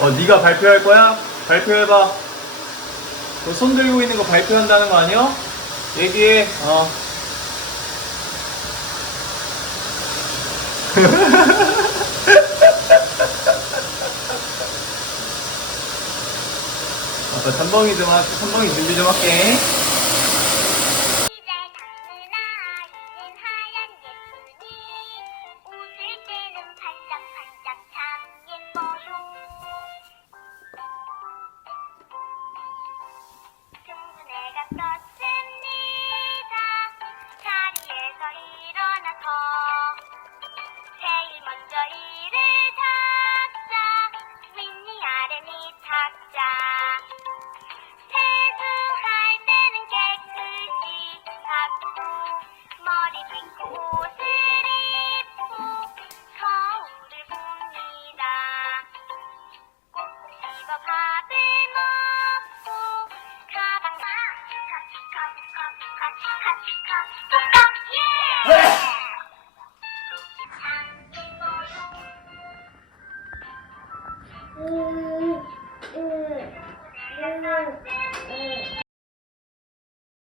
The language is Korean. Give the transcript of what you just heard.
어, 네가 발표할 거야? 발표해봐. 그손 들고 있는 거 발표한다는 거 아니야? 얘기해. 어. 아빠 삼봉이 좀 하, 삼봉이 준비 좀 할게. 음.